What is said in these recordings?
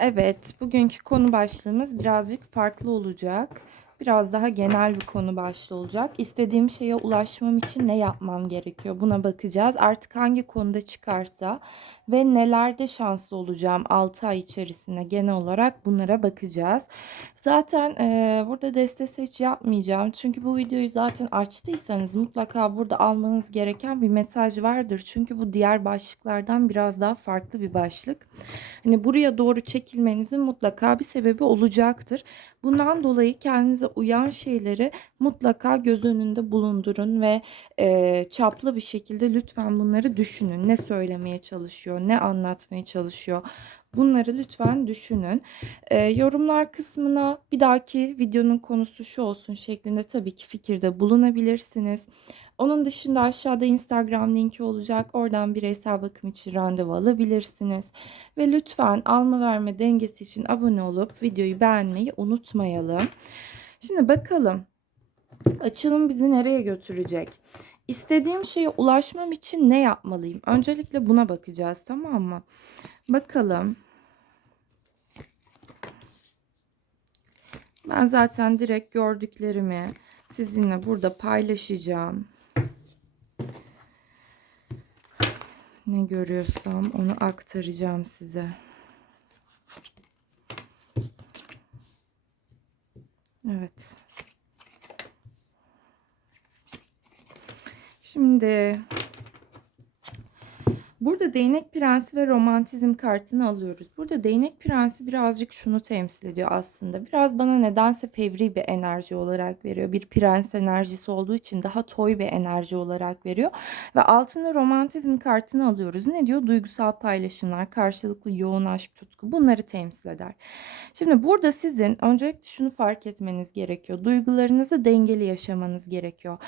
Evet, bugünkü konu başlığımız birazcık farklı olacak. Biraz daha genel bir konu başlığı olacak. İstediğim şeye ulaşmam için ne yapmam gerekiyor? Buna bakacağız. Artık hangi konuda çıkarsa ve nelerde şanslı olacağım 6 ay içerisinde genel olarak bunlara bakacağız. Zaten e, burada deste seç yapmayacağım. Çünkü bu videoyu zaten açtıysanız mutlaka burada almanız gereken bir mesaj vardır. Çünkü bu diğer başlıklardan biraz daha farklı bir başlık. Hani buraya doğru çekilmenizin mutlaka bir sebebi olacaktır. Bundan dolayı kendinize uyan şeyleri mutlaka göz önünde bulundurun ve e, çaplı bir şekilde lütfen bunları düşünün. Ne söylemeye çalışıyor, ne anlatmaya çalışıyor. Bunları lütfen düşünün. E, yorumlar kısmına bir dahaki videonun konusu şu olsun şeklinde tabii ki fikirde bulunabilirsiniz. Onun dışında aşağıda Instagram linki olacak. Oradan bireysel bakım için randevu alabilirsiniz. Ve lütfen alma verme dengesi için abone olup videoyu beğenmeyi unutmayalım. Şimdi bakalım açılım bizi nereye götürecek? İstediğim şeye ulaşmam için ne yapmalıyım? Öncelikle buna bakacağız tamam mı? Bakalım. Ben zaten direkt gördüklerimi sizinle burada paylaşacağım. Ne görüyorsam onu aktaracağım size. Evet. Şimdi Burada değnek prensi ve romantizm kartını alıyoruz. Burada değnek prensi birazcık şunu temsil ediyor aslında. Biraz bana nedense fevri bir enerji olarak veriyor. Bir prens enerjisi olduğu için daha toy bir enerji olarak veriyor. Ve altında romantizm kartını alıyoruz. Ne diyor? Duygusal paylaşımlar, karşılıklı yoğun aşk, tutku bunları temsil eder. Şimdi burada sizin öncelikle şunu fark etmeniz gerekiyor. Duygularınızı dengeli yaşamanız gerekiyor.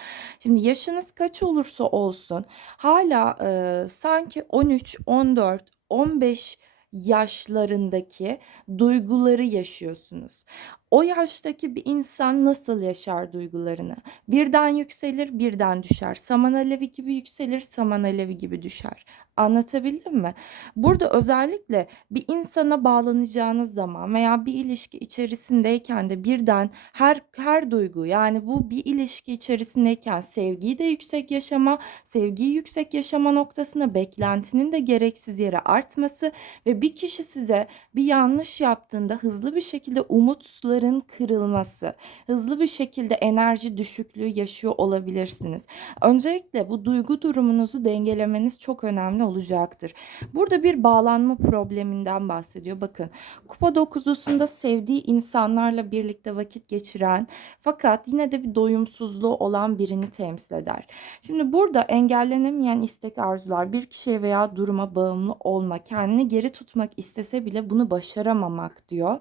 Şimdi yaşınız kaç olursa olsun hala e, sanki 13, 14, 15 yaşlarındaki duyguları yaşıyorsunuz. O yaştaki bir insan nasıl yaşar duygularını? Birden yükselir, birden düşer. Saman alevi gibi yükselir, saman alevi gibi düşer. Anlatabildim mi? Burada özellikle bir insana bağlanacağınız zaman veya bir ilişki içerisindeyken de birden her her duygu yani bu bir ilişki içerisindeyken sevgiyi de yüksek yaşama, sevgiyi yüksek yaşama noktasına beklentinin de gereksiz yere artması ve bir kişi size bir yanlış yaptığında hızlı bir şekilde umutların kırılması, hızlı bir şekilde enerji düşüklüğü yaşıyor olabilirsiniz. Öncelikle bu duygu durumunuzu dengelemeniz çok önemli olacaktır. Burada bir bağlanma probleminden bahsediyor. Bakın kupa dokuzlusunda sevdiği insanlarla birlikte vakit geçiren fakat yine de bir doyumsuzluğu olan birini temsil eder. Şimdi burada engellenemeyen istek arzular bir kişiye veya duruma bağımlı olma, kendini geri tutmak istese bile bunu başaramamak diyor.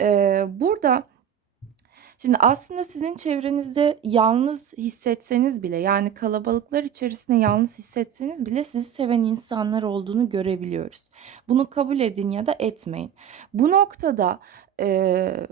Ee, burada Şimdi aslında sizin çevrenizde yalnız hissetseniz bile yani kalabalıklar içerisinde yalnız hissetseniz bile sizi seven insanlar olduğunu görebiliyoruz. Bunu kabul edin ya da etmeyin. Bu noktada e,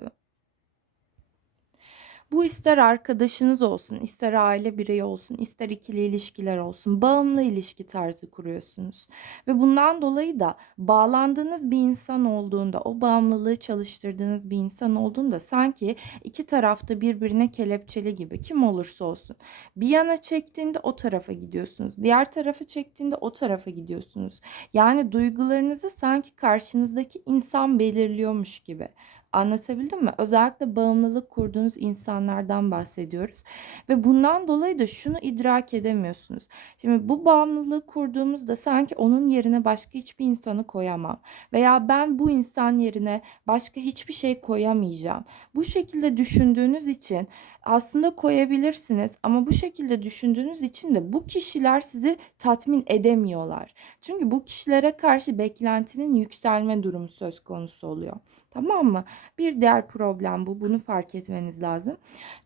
bu ister arkadaşınız olsun, ister aile bireyi olsun, ister ikili ilişkiler olsun. Bağımlı ilişki tarzı kuruyorsunuz. Ve bundan dolayı da bağlandığınız bir insan olduğunda, o bağımlılığı çalıştırdığınız bir insan olduğunda sanki iki tarafta birbirine kelepçeli gibi kim olursa olsun. Bir yana çektiğinde o tarafa gidiyorsunuz. Diğer tarafa çektiğinde o tarafa gidiyorsunuz. Yani duygularınızı sanki karşınızdaki insan belirliyormuş gibi. Anlatabildim mi? Özellikle bağımlılık kurduğunuz insanlardan bahsediyoruz. Ve bundan dolayı da şunu idrak edemiyorsunuz. Şimdi bu bağımlılığı kurduğumuzda sanki onun yerine başka hiçbir insanı koyamam. Veya ben bu insan yerine başka hiçbir şey koyamayacağım. Bu şekilde düşündüğünüz için aslında koyabilirsiniz ama bu şekilde düşündüğünüz için de bu kişiler sizi tatmin edemiyorlar. Çünkü bu kişilere karşı beklentinin yükselme durumu söz konusu oluyor. Tamam mı? Bir diğer problem bu. Bunu fark etmeniz lazım.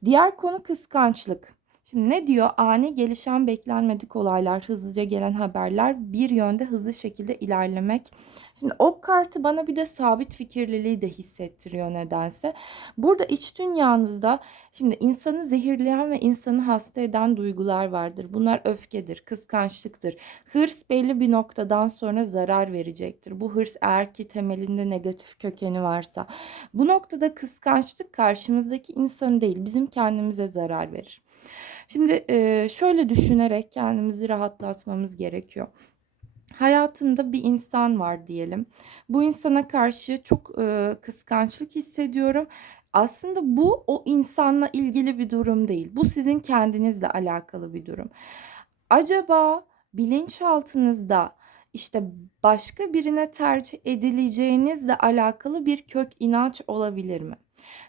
Diğer konu kıskançlık. Şimdi ne diyor? Ani gelişen beklenmedik olaylar, hızlıca gelen haberler, bir yönde hızlı şekilde ilerlemek. Şimdi ok kartı bana bir de sabit fikirliliği de hissettiriyor nedense. Burada iç dünyanızda şimdi insanı zehirleyen ve insanı hasta eden duygular vardır. Bunlar öfkedir, kıskançlıktır. Hırs belli bir noktadan sonra zarar verecektir. Bu hırs eğer ki temelinde negatif kökeni varsa. Bu noktada kıskançlık karşımızdaki insan değil, bizim kendimize zarar verir. Şimdi şöyle düşünerek kendimizi rahatlatmamız gerekiyor. Hayatımda bir insan var diyelim. Bu insana karşı çok kıskançlık hissediyorum. Aslında bu o insanla ilgili bir durum değil. Bu sizin kendinizle alakalı bir durum. Acaba bilinçaltınızda işte başka birine tercih edileceğinizle alakalı bir kök inanç olabilir mi?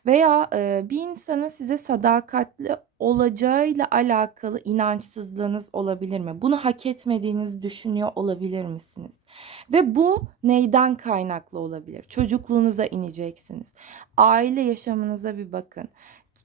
Veya, eee, bir insanın size sadakatli olacağıyla alakalı inançsızlığınız olabilir mi? Bunu hak etmediğinizi düşünüyor olabilir misiniz? Ve bu neyden kaynaklı olabilir? Çocukluğunuza ineceksiniz. Aile yaşamınıza bir bakın.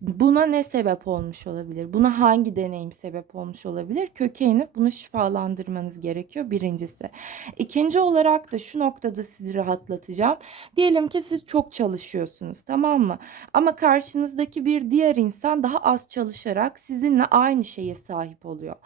Buna ne sebep olmuş olabilir? Buna hangi deneyim sebep olmuş olabilir? Köke inip bunu şifalandırmanız gerekiyor birincisi. İkinci olarak da şu noktada sizi rahatlatacağım. Diyelim ki siz çok çalışıyorsunuz tamam mı? Ama karşınızdaki bir diğer insan daha az çalışarak sizinle aynı şeye sahip oluyor.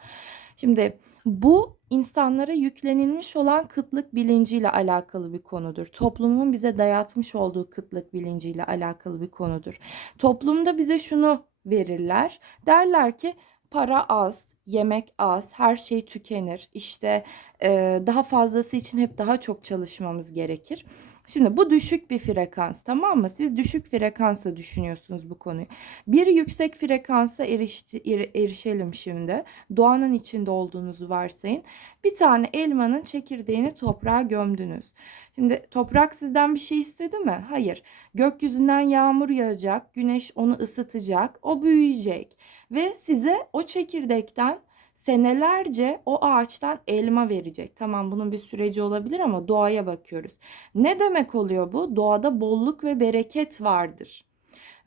Şimdi bu insanlara yüklenilmiş olan kıtlık bilinciyle alakalı bir konudur. Toplumun bize dayatmış olduğu kıtlık bilinciyle alakalı bir konudur. Toplumda bize şunu verirler. Derler ki para az, yemek az, her şey tükenir. İşte e, daha fazlası için hep daha çok çalışmamız gerekir. Şimdi bu düşük bir frekans tamam mı? Siz düşük frekansa düşünüyorsunuz bu konuyu. Bir yüksek frekansa erişti, er, erişelim şimdi. Doğanın içinde olduğunuzu varsayın. Bir tane elmanın çekirdeğini toprağa gömdünüz. Şimdi toprak sizden bir şey istedi mi? Hayır. Gökyüzünden yağmur yağacak, güneş onu ısıtacak, o büyüyecek ve size o çekirdekten senelerce o ağaçtan elma verecek. Tamam bunun bir süreci olabilir ama doğaya bakıyoruz. Ne demek oluyor bu? Doğada bolluk ve bereket vardır.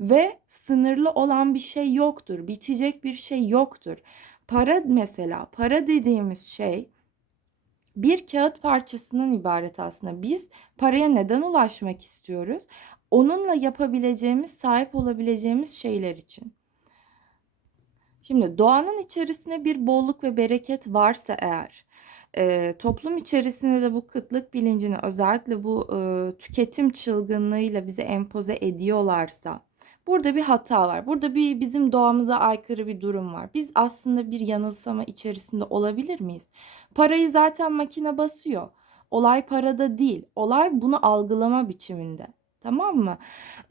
Ve sınırlı olan bir şey yoktur. Bitecek bir şey yoktur. Para mesela, para dediğimiz şey bir kağıt parçasından ibaret aslında. Biz paraya neden ulaşmak istiyoruz? Onunla yapabileceğimiz, sahip olabileceğimiz şeyler için. Şimdi doğanın içerisinde bir bolluk ve bereket varsa eğer e, toplum içerisinde de bu kıtlık bilincini özellikle bu e, tüketim çılgınlığıyla bize empoze ediyorlarsa burada bir hata var. Burada bir bizim doğamıza aykırı bir durum var. Biz aslında bir yanılsama içerisinde olabilir miyiz? Parayı zaten makine basıyor. Olay parada değil. Olay bunu algılama biçiminde. Tamam mı?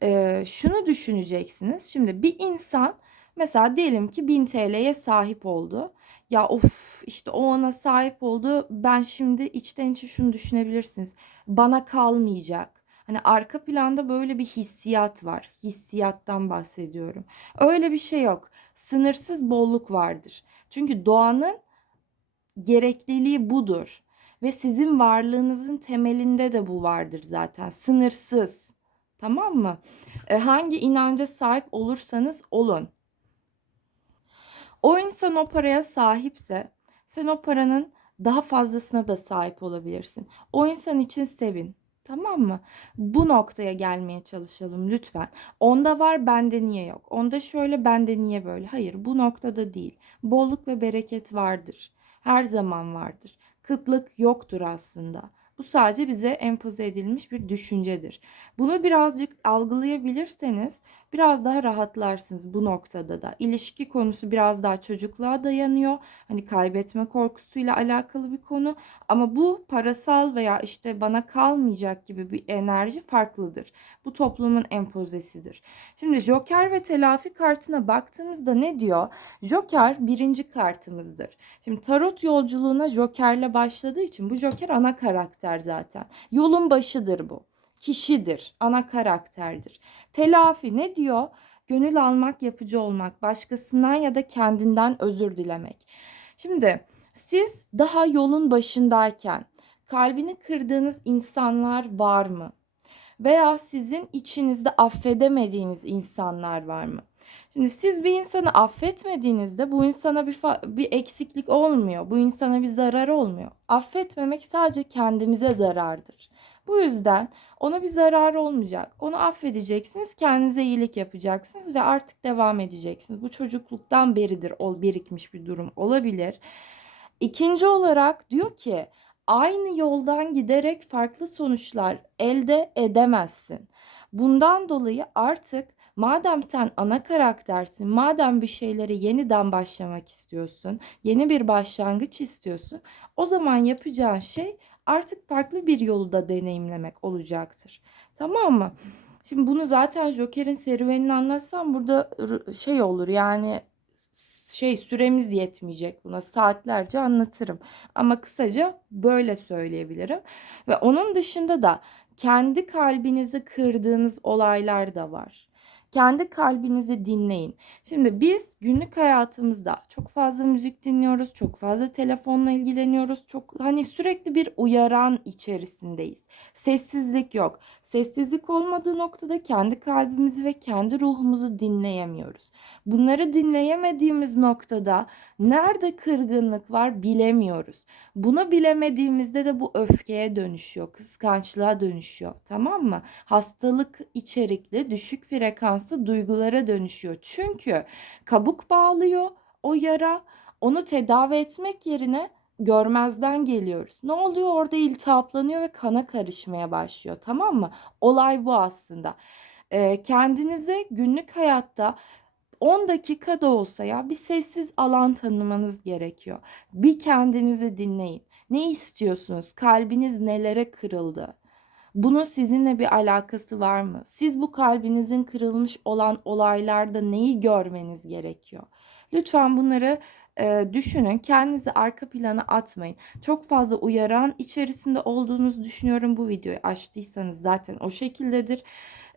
Ee, şunu düşüneceksiniz. Şimdi bir insan Mesela diyelim ki 1000 TL'ye sahip oldu. Ya of işte o ona sahip oldu. Ben şimdi içten içe şunu düşünebilirsiniz. Bana kalmayacak. Hani arka planda böyle bir hissiyat var. Hissiyattan bahsediyorum. Öyle bir şey yok. Sınırsız bolluk vardır. Çünkü doğanın gerekliliği budur. Ve sizin varlığınızın temelinde de bu vardır zaten. Sınırsız. Tamam mı? E, hangi inanca sahip olursanız olun. O insan o paraya sahipse sen o paranın daha fazlasına da sahip olabilirsin. O insan için sevin. Tamam mı? Bu noktaya gelmeye çalışalım lütfen. Onda var bende niye yok? Onda şöyle bende niye böyle? Hayır bu noktada değil. Bolluk ve bereket vardır. Her zaman vardır. Kıtlık yoktur aslında. Bu sadece bize empoze edilmiş bir düşüncedir. Bunu birazcık algılayabilirseniz biraz daha rahatlarsınız bu noktada da. İlişki konusu biraz daha çocukluğa dayanıyor. Hani kaybetme korkusuyla alakalı bir konu ama bu parasal veya işte bana kalmayacak gibi bir enerji farklıdır. Bu toplumun empozesidir. Şimdi Joker ve telafi kartına baktığımızda ne diyor? Joker birinci kartımızdır. Şimdi tarot yolculuğuna Joker'le başladığı için bu Joker ana karakter zaten. Yolun başıdır bu kişidir, ana karakterdir. Telafi ne diyor? Gönül almak, yapıcı olmak, başkasından ya da kendinden özür dilemek. Şimdi siz daha yolun başındayken kalbini kırdığınız insanlar var mı? Veya sizin içinizde affedemediğiniz insanlar var mı? Şimdi siz bir insanı affetmediğinizde bu insana bir bir eksiklik olmuyor. Bu insana bir zarar olmuyor. Affetmemek sadece kendimize zarardır. Bu yüzden ona bir zarar olmayacak. Onu affedeceksiniz, kendinize iyilik yapacaksınız ve artık devam edeceksiniz. Bu çocukluktan beridir ol birikmiş bir durum olabilir. İkinci olarak diyor ki aynı yoldan giderek farklı sonuçlar elde edemezsin. Bundan dolayı artık madem sen ana karaktersin, madem bir şeylere yeniden başlamak istiyorsun, yeni bir başlangıç istiyorsun, o zaman yapacağın şey artık farklı bir yolu da deneyimlemek olacaktır. Tamam mı? Şimdi bunu zaten Joker'in serüvenini anlatsam burada şey olur yani şey süremiz yetmeyecek buna saatlerce anlatırım. Ama kısaca böyle söyleyebilirim. Ve onun dışında da kendi kalbinizi kırdığınız olaylar da var. Kendi kalbinizi dinleyin. Şimdi biz günlük hayatımızda çok fazla müzik dinliyoruz, çok fazla telefonla ilgileniyoruz. Çok hani sürekli bir uyaran içerisindeyiz. Sessizlik yok. Sessizlik olmadığı noktada kendi kalbimizi ve kendi ruhumuzu dinleyemiyoruz. Bunları dinleyemediğimiz noktada nerede kırgınlık var bilemiyoruz. Bunu bilemediğimizde de bu öfkeye dönüşüyor, kıskançlığa dönüşüyor. Tamam mı? Hastalık içerikli, düşük frekanslı duygulara dönüşüyor. Çünkü kabuk bağlıyor o yara. Onu tedavi etmek yerine görmezden geliyoruz. Ne oluyor? Orada iltihaplanıyor ve kana karışmaya başlıyor. Tamam mı? Olay bu aslında. Ee, kendinize günlük hayatta 10 dakika da olsa ya bir sessiz alan tanımanız gerekiyor. Bir kendinizi dinleyin. Ne istiyorsunuz? Kalbiniz nelere kırıldı? Bunun sizinle bir alakası var mı? Siz bu kalbinizin kırılmış olan olaylarda neyi görmeniz gerekiyor? Lütfen bunları e, düşünün. Kendinizi arka plana atmayın. Çok fazla uyaran içerisinde olduğunuzu düşünüyorum. Bu videoyu açtıysanız zaten o şekildedir.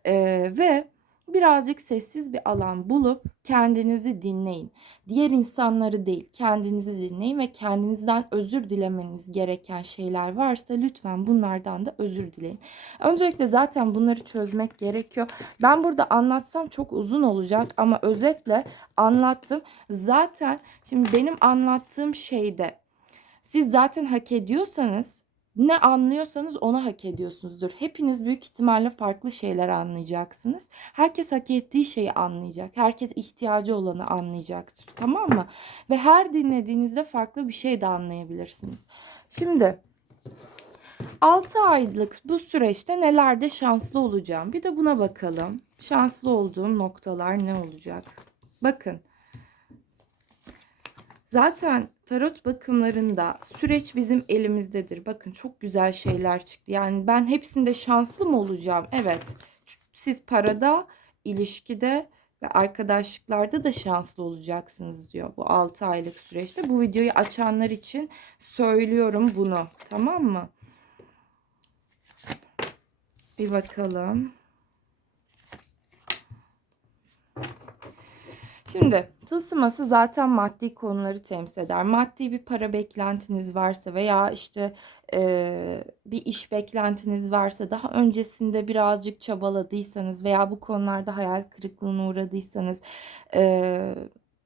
E, ve birazcık sessiz bir alan bulup kendinizi dinleyin. Diğer insanları değil, kendinizi dinleyin ve kendinizden özür dilemeniz gereken şeyler varsa lütfen bunlardan da özür dileyin. Öncelikle zaten bunları çözmek gerekiyor. Ben burada anlatsam çok uzun olacak ama özetle anlattım. Zaten şimdi benim anlattığım şeyde siz zaten hak ediyorsanız ne anlıyorsanız onu hak ediyorsunuzdur. Hepiniz büyük ihtimalle farklı şeyler anlayacaksınız. Herkes hak ettiği şeyi anlayacak. Herkes ihtiyacı olanı anlayacaktır. Tamam mı? Ve her dinlediğinizde farklı bir şey de anlayabilirsiniz. Şimdi 6 aylık bu süreçte nelerde şanslı olacağım? Bir de buna bakalım. Şanslı olduğum noktalar ne olacak? Bakın. Zaten tarot bakımlarında süreç bizim elimizdedir. Bakın çok güzel şeyler çıktı. Yani ben hepsinde şanslı mı olacağım? Evet. Siz parada, ilişkide ve arkadaşlıklarda da şanslı olacaksınız diyor bu 6 aylık süreçte. Bu videoyu açanlar için söylüyorum bunu. Tamam mı? Bir bakalım. Şimdi tılsıması zaten maddi konuları temsil eder. Maddi bir para beklentiniz varsa veya işte e, bir iş beklentiniz varsa daha öncesinde birazcık çabaladıysanız veya bu konularda hayal kırıklığına uğradıysanız e,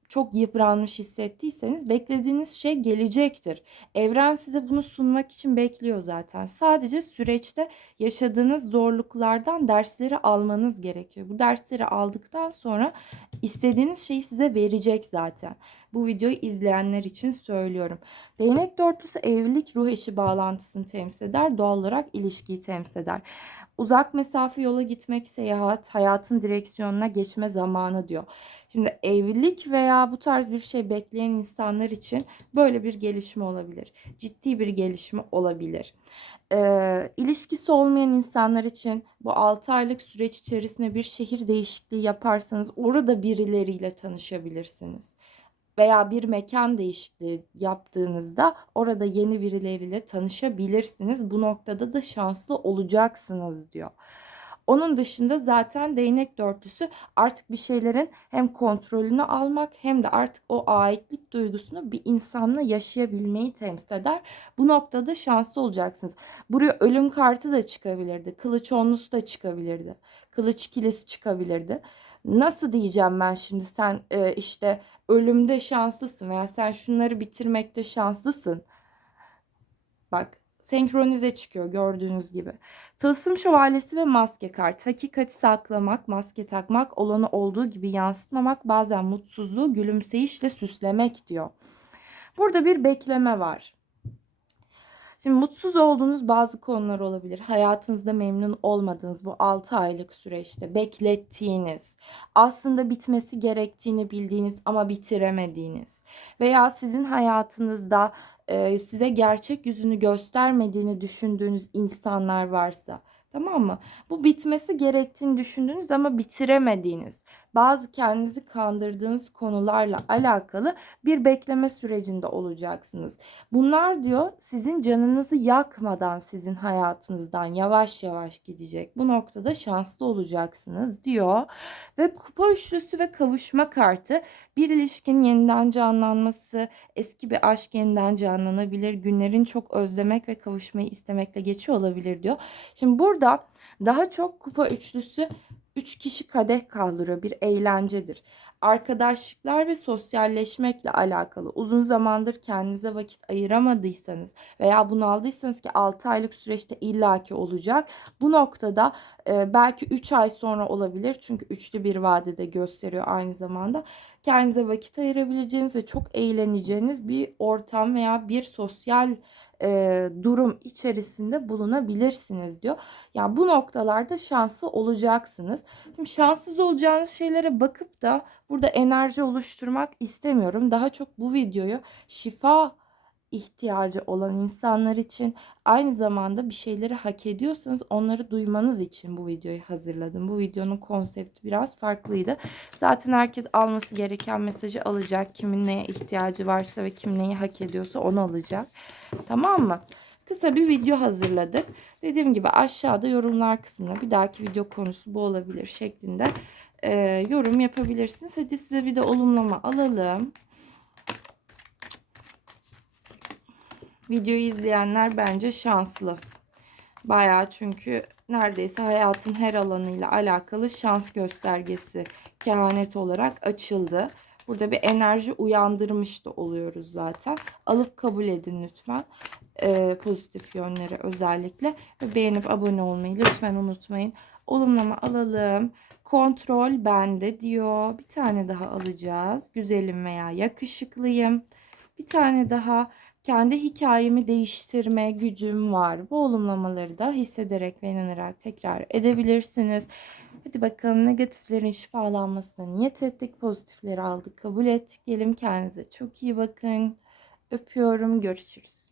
çok yıpranmış hissettiyseniz beklediğiniz şey gelecektir. Evren size bunu sunmak için bekliyor zaten. Sadece süreçte yaşadığınız zorluklardan dersleri almanız gerekiyor. Bu dersleri aldıktan sonra istediğiniz şeyi size verecek zaten. Bu videoyu izleyenler için söylüyorum. Değnek dörtlüsü evlilik ruh eşi bağlantısını temsil eder. Doğal olarak ilişkiyi temsil eder. Uzak mesafe yola gitmek, seyahat, hayatın direksiyonuna geçme zamanı diyor. Şimdi evlilik veya bu tarz bir şey bekleyen insanlar için böyle bir gelişme olabilir. Ciddi bir gelişme olabilir. Ee, ilişkisi olmayan insanlar için bu 6 aylık süreç içerisinde bir şehir değişikliği yaparsanız orada birileriyle tanışabilirsiniz veya bir mekan değişikliği yaptığınızda orada yeni birileriyle tanışabilirsiniz. Bu noktada da şanslı olacaksınız diyor. Onun dışında zaten değnek dörtlüsü artık bir şeylerin hem kontrolünü almak hem de artık o aitlik duygusunu bir insanla yaşayabilmeyi temsil eder. Bu noktada şanslı olacaksınız. Buraya ölüm kartı da çıkabilirdi. Kılıç onlusu da çıkabilirdi. Kılıç kilisi çıkabilirdi. Nasıl diyeceğim ben şimdi sen e, işte ölümde şanslısın veya sen şunları bitirmekte şanslısın. Bak senkronize çıkıyor gördüğünüz gibi. Tılsım şövalyesi ve maske kart. Hakikati saklamak, maske takmak, olanı olduğu gibi yansıtmamak, bazen mutsuzluğu gülümseyişle süslemek diyor. Burada bir bekleme var. Şimdi mutsuz olduğunuz bazı konular olabilir. Hayatınızda memnun olmadığınız bu 6 aylık süreçte beklettiğiniz, aslında bitmesi gerektiğini bildiğiniz ama bitiremediğiniz veya sizin hayatınızda e, size gerçek yüzünü göstermediğini düşündüğünüz insanlar varsa Tamam mı? Bu bitmesi gerektiğini düşündüğünüz ama bitiremediğiniz, bazı kendinizi kandırdığınız konularla alakalı bir bekleme sürecinde olacaksınız. Bunlar diyor sizin canınızı yakmadan sizin hayatınızdan yavaş yavaş gidecek. Bu noktada şanslı olacaksınız diyor. Ve kupa üçlüsü ve kavuşma kartı bir ilişkinin yeniden canlanması, eski bir aşk yeniden canlanabilir. Günlerin çok özlemek ve kavuşmayı istemekle geçiyor olabilir diyor. Şimdi burada daha çok kupa üçlüsü 3 kişi kadeh kaldırıyor bir eğlencedir. Arkadaşlıklar ve sosyalleşmekle alakalı uzun zamandır kendinize vakit ayıramadıysanız veya bunaldıysanız ki 6 aylık süreçte illaki olacak. Bu noktada e, belki 3 ay sonra olabilir çünkü üçlü bir vadede gösteriyor aynı zamanda. Kendinize vakit ayırabileceğiniz ve çok eğleneceğiniz bir ortam veya bir sosyal e, durum içerisinde bulunabilirsiniz diyor. Yani bu noktalarda şanslı olacaksınız. Şimdi şanssız olacağınız şeylere bakıp da burada enerji oluşturmak istemiyorum. Daha çok bu videoyu şifa ihtiyacı olan insanlar için aynı zamanda bir şeyleri hak ediyorsanız onları duymanız için bu videoyu hazırladım. Bu videonun konsepti biraz farklıydı. Zaten herkes alması gereken mesajı alacak. Kimin neye ihtiyacı varsa ve kim neyi hak ediyorsa onu alacak. Tamam mı? Kısa bir video hazırladık. Dediğim gibi aşağıda yorumlar kısmına bir dahaki video konusu bu olabilir şeklinde e, yorum yapabilirsiniz. Hadi size bir de olumlama alalım. Videoyu izleyenler bence şanslı. Bayağı çünkü neredeyse hayatın her alanıyla alakalı şans göstergesi kehanet olarak açıldı. Burada bir enerji uyandırmış da oluyoruz zaten. Alıp kabul edin lütfen. Ee, pozitif yönleri özellikle. Beğenip abone olmayı lütfen unutmayın. Olumlama alalım. Kontrol bende diyor. Bir tane daha alacağız. Güzelim veya yakışıklıyım. Bir tane daha kendi hikayemi değiştirme gücüm var. Bu olumlamaları da hissederek ve inanarak tekrar edebilirsiniz. Hadi bakalım negatiflerin şifalanmasına niyet ettik. Pozitifleri aldık, kabul ettik. Gelin kendinize çok iyi bakın. Öpüyorum. Görüşürüz.